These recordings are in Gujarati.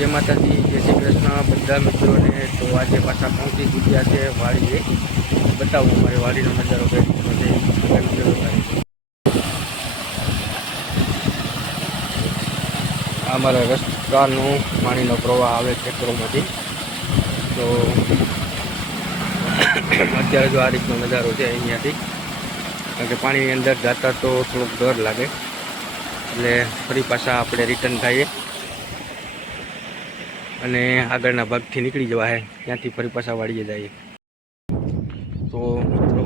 જય માતાજી, જય શ્રી કૃષ્ણ બધા મિત્રોને। તો આજે પાછા પહોંચી ગયા છે વાડીએ। બતાવું અમારી વાડીનો નજારો કઈ રીતનો છે, નજારો થાય। અમારા રસ્તાનું પાણીનો પ્રવાહ આવે ખેતરોમાંથી। તો અત્યારે જો આ રીતનો નજારો છે અહીંયાથી, કારણ કે પાણીની અંદર જતા તો થોડોક ડર લાગે, એટલે ફરી પાછા આપણે રિટર્ન થઈએ અને આગળના ભાગથી નીકળી જવા છે, ત્યાંથી ફરી પાછા વાડીએ જઈએ। તો મિત્રો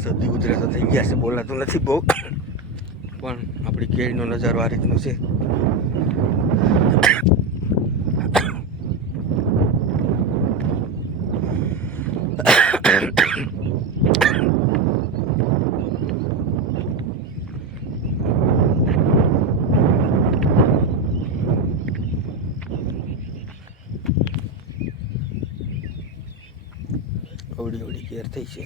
શરદી ઉધરસ તો થઈ ગયા છે, બોલાતું નથી બહુ, પણ આપણી કેળનો નજારો આ રીતનો છે। અવડી અવડી કેર થઈ છે।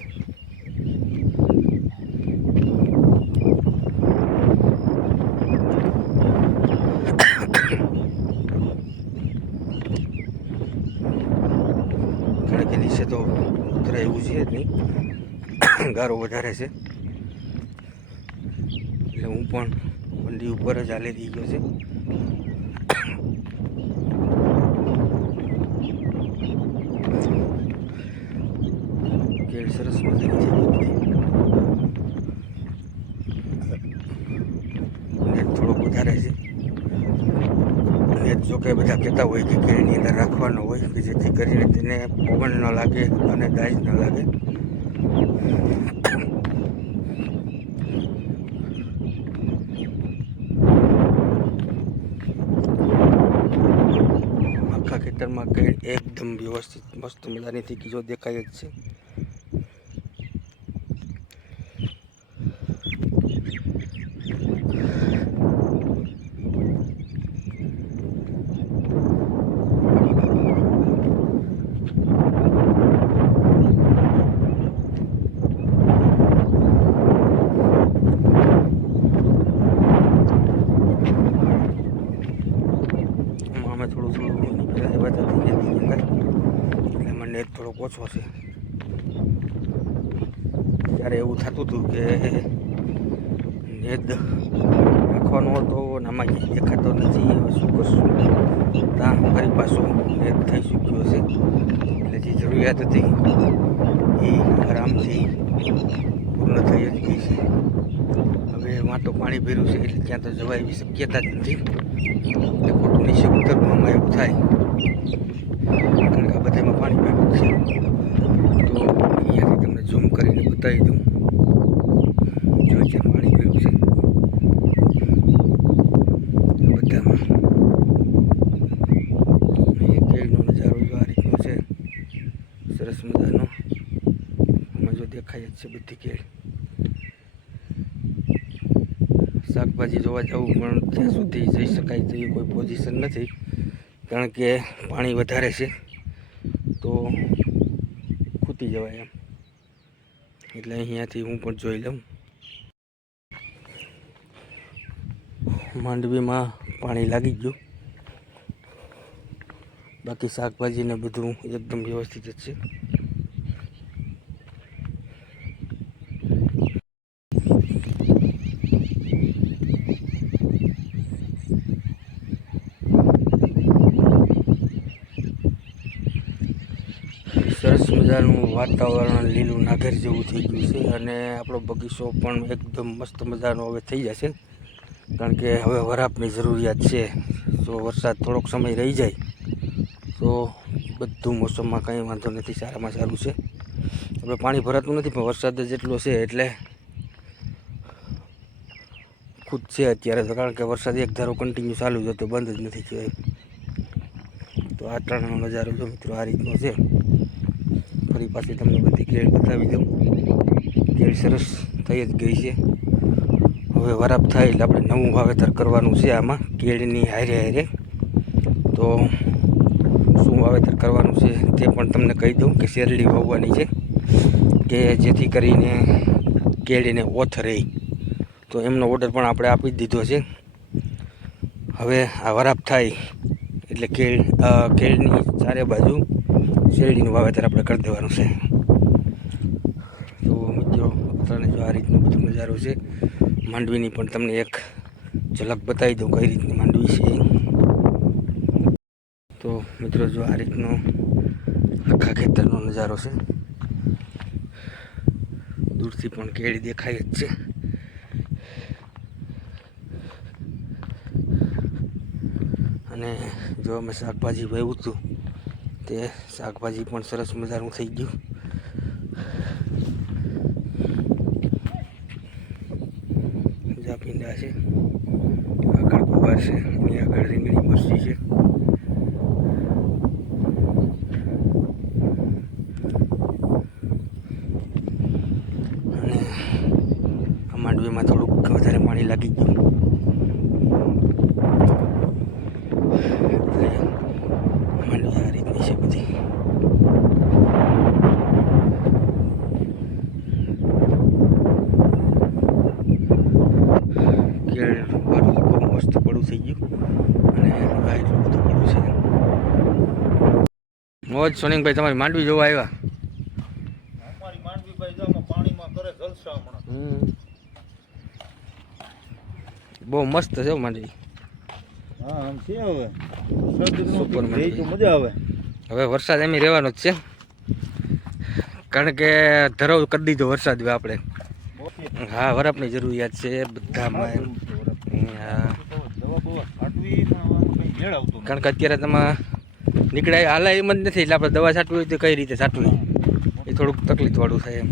કે નીચે તો ઉતરાય એવું છે જ નહીં, ગારો વધારે છે, એટલે હું પણ મંડી ઉપર જ હાલી દઈ ગયો છે। કેળ સરસ મજાની છે, થોડોક વધારે છે। જો કે બધા કહેતા હોય કે કેળની અંદર રાખવાનો હોય કે જેથી કરીને તેને પવન ન લાગે અને દાજ ન લાગે। આખા ખેતરમાં કેળ એકદમ વ્યવસ્થિત મસ્ત મજાની થઈ જો દેખાય જ છે। અમે થોડું નીકળ્યા એટલે મને થોડોક ઓછો છે। ત્યારે એવું થતું હતું કે નેદ રાખવાનો હતો, આમાં દેખાતો નથી, હવે શું કરશું? ત્યાં ફરી પાછું નેદ થઈ ચૂક્યો છે, એટલે જે જરૂરિયાત હતી એ આરામથી પૂર્ણ થઈ જ ગઈ છે। હવે એમાં તો પાણી ભર્યું છે એટલે ત્યાં તો જવા એવી શક્યતા જ નથી, એટલે ખોટું નીચે ઉતરવામાં એવું થાય, કારણ કે આ બધામાં પાણી ભર્યું છે। તો અહીંયાથી તમને ઝૂમ કરીને બતાવી દઉં, જો જ્યાં પાણી ભર્યું છે બધામાં। એ કેળનો નજારો જો આ રીતનો છે, સરસ મજાનો, આમાં જો દેખાય જ છે બધી કેળ। શાકભાજી જોવા જવું પણ ત્યાં સુધી જઈ શકાય તેવી કોઈ પોઝિશન નથી, કારણ કે પાણી વધારે છે તો ખૂટી જવાય એમ, એટલે અહીંયાથી હું પણ જોઈ લઉં। માંડવીમાં પાણી લાગી ગયું, બાકી શાકભાજીને બધું એકદમ વ્યવસ્થિત જ છે। સરસ મજાનું વાતાવરણ લીલું નાગર જેવું થઈ ગયું છે, અને આપણો બગીચો પણ એકદમ મસ્ત મજાનો હવે થઈ જશે, કારણ કે હવે વરાપની જરૂરિયાત છે। જો વરસાદ થોડોક સમય રહી જાય તો બધું મોસમમાં કંઈ વાંધો નથી, સારામાં સારું છે। હવે પાણી ભરાતું નથી, પણ વરસાદ જ એટલો છે એટલે ખુદ છે અત્યારે તો, કારણ કે વરસાદ એક ધારો કન્ટિન્યુ ચાલુ જ હતો, બંધ જ નથી થયો। તો આ ત્રણનો નજારો જો મિત્રો આ રીતનો છે। ફરી પાછી તમને બધી કેળ બતાવી દઉં, કેળ સરસ થઈ જ ગઈ છે। હવે વરાપ થાય એટલે આપણે નવું વાવેતર કરવાનું છે આમાં કેળની હારે હારે। તો શું વાવેતર કરવાનું છે તે પણ તમને કહી દઉં કે શેરડી વાવવાની છે, કે જેથી કરીને કેળીને ઓથ રહે, તો એમનો ઓર્ડર પણ આપણે આપી જ દીધો છે। હવે આ વરાપ થાય એટલે કેળની ચારે બાજુ શેરડીનું વાવેતર આપણે કરી દેવાનું છે. તો મિત્રો અત્યારે જો આ રીતનો બધો નજારો છે માંડવીની, પણ તમને એક ઝલક બતાવી દઉં કઈ રીતની માંડવી છે. તો મિત્રો જો આ રીતનો આખા ખેતરનો નજારો છે, દૂરથી પણ કેળી દેખાય જ છે. અને જો અમે શાકભાજી વાવ્યું હતું તે શાકભાજી પણ સરસ મજાનું થઈ ગયું. ભીંડા છે, આગળ ગુવાર છે, એની આગળ રીંગણી મરચી છે. અને આ માંડવીમાં થોડુંક વધારે પાણી લાગી ગયું એટલે માંડવી આ રીતની છે બધી. કેળ વાળું બહુ મસ્ત પડું થઈ ગયું અને આ એટલું બધું પડું છે. મોજ સોનિંગભાઈ તમારી માંડવી જોવા આવ્યા? અમારી માંડવી ભાઈ જો પાણીમાં કરે જલસા હમણાં. બહુ મસ્ત છે માંડવી. હા આમ છે હવે સુપર માંડવી. તો મજા આવે. હવે વરસાદ એમ રહેવાનો જ છે, કારણ કે ધરાવ કરી દીધો વરસાદ આપણે. હા, વરાપની જરૂરિયાત છે બધામાં. કારણ કે અત્યારે તમે નીકળાય હાલ એમ જ નથી, એટલે આપણે દવા છાંટવી હોય તો કઈ રીતે છાંટવી એ થોડુંક તકલીફ વાળું થાય એમ.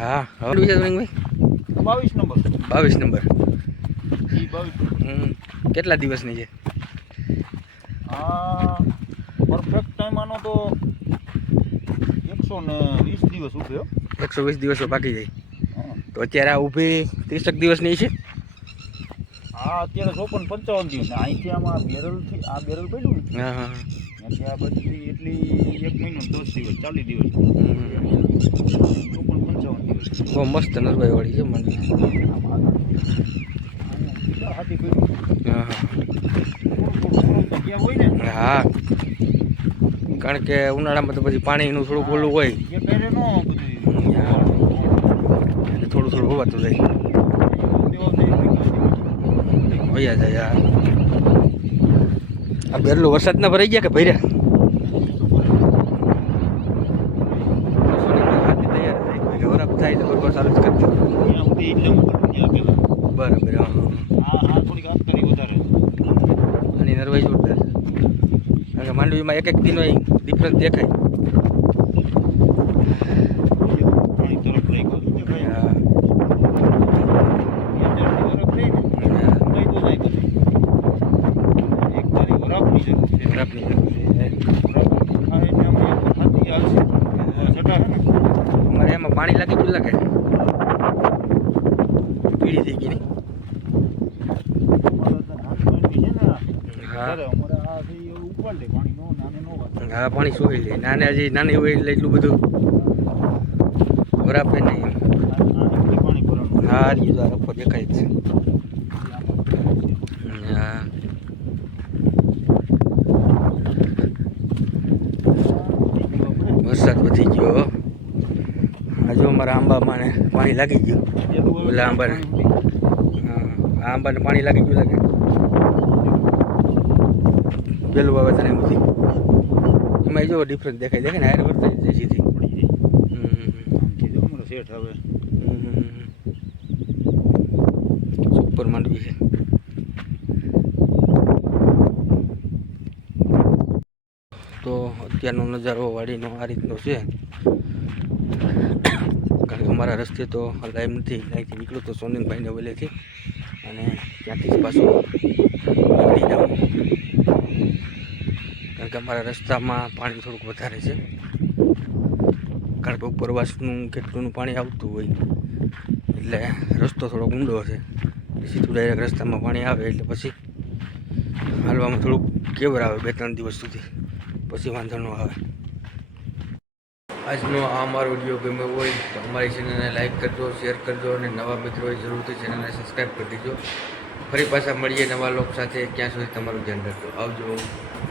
હા, હવે ભાઈ 22 નંબર. કેટલા દિવસની છે? પરફેક્ટ ટાઈમ આનો તો 120 દિવસ ઉભ્યો. 120 દિવસો બાકી જાય. તો અત્યારે આ ઊભી 30 દિવસની છે. હા, અત્યારે 55 દિવસ. અહીંથી આમાં બેરલ પડ્યું ને. હા હા. ત્યાંથી આ બાજુથી એટલી 1 મહિનો 10 દિવસ 40 દિવસ. 55 દિવસ. બહુ મસ્ત નરવાઈ વાળી છે માંડવી. હા, કારણ કે ઉનાળામાં તો પછી પાણીનું થોડુંક ઓલું હોય એટલે થોડું થોડું હોવાતું જાય, વયા જાય. આ બેરલો વરસાદના ભરાઈ ગયા કે ભર્યા? વરાપ થાય તો બરોબર ચાલુ જ કરી દો. બરાબર. હા, અને નરવાઈ જોરદાર, કારણ કે માંડવીમાં એક દિનો ડિફરન્સ દેખાય. અમારે એમાં પાણી લાગી ગયું લાગે, પીળી થઈ ગઈ. હા, પાણી સોઈ લે. નાને હજી નાની હોય એટલે એટલું બધું વરાપે નહીં. હા, રફો દેખાય જ છે. હા, વરસાદ વધી ગયો. હજુ અમારા આંબામાં પાણી લાગી ગયું. ઓલા આંબાને, હા, આ આંબાને પાણી લાગી ગયું લાગે. પેલું વાવેતર એમ બધી એમાં જો ડિફરન્સ દેખાય ને હાર વર્તાઈ જાય સીધી. શેઠ હવે સુપર માંડવી છે. તો અત્યારનો નજારો વાડીનો આ રીતનો છે, કારણ કે અમારા રસ્તે તો લાઈવ નથી. અહીંથી નીકળ્યો તો સોનનભાઈને વેલેથી, અને ત્યાંથી જ પાછું નીકળી જાઉં, કારણ કે અમારા રસ્તામાં પાણી થોડુંક વધારે છે. કારણ કે ઉપરવાસનું કેટલું પાણી આવતું હોય એટલે રસ્તો થોડોક ઊંડો છે. સીધું ડાયરેક્ટ રસ્તામાં પાણી આવે એટલે પછી હાલવામાં થોડુંક કેવર આવે 2-3 દિવસ સુધી, પછી વાંધો ન આવે. આજનો આ અમારો વિડીયો ગમ્યો હોય તો અમારી ચેનલને લાઈક કરજો, શેર કરજો અને નવા મિત્રો હોય જરૂરથી ચેનલને સબસ્ક્રાઈબ કરી દેજો. ફરી પાછા મળીએ નવા લોક સાથે. ક્યાં સુધી તમારું ધ્યાન રાખજો. આવજો.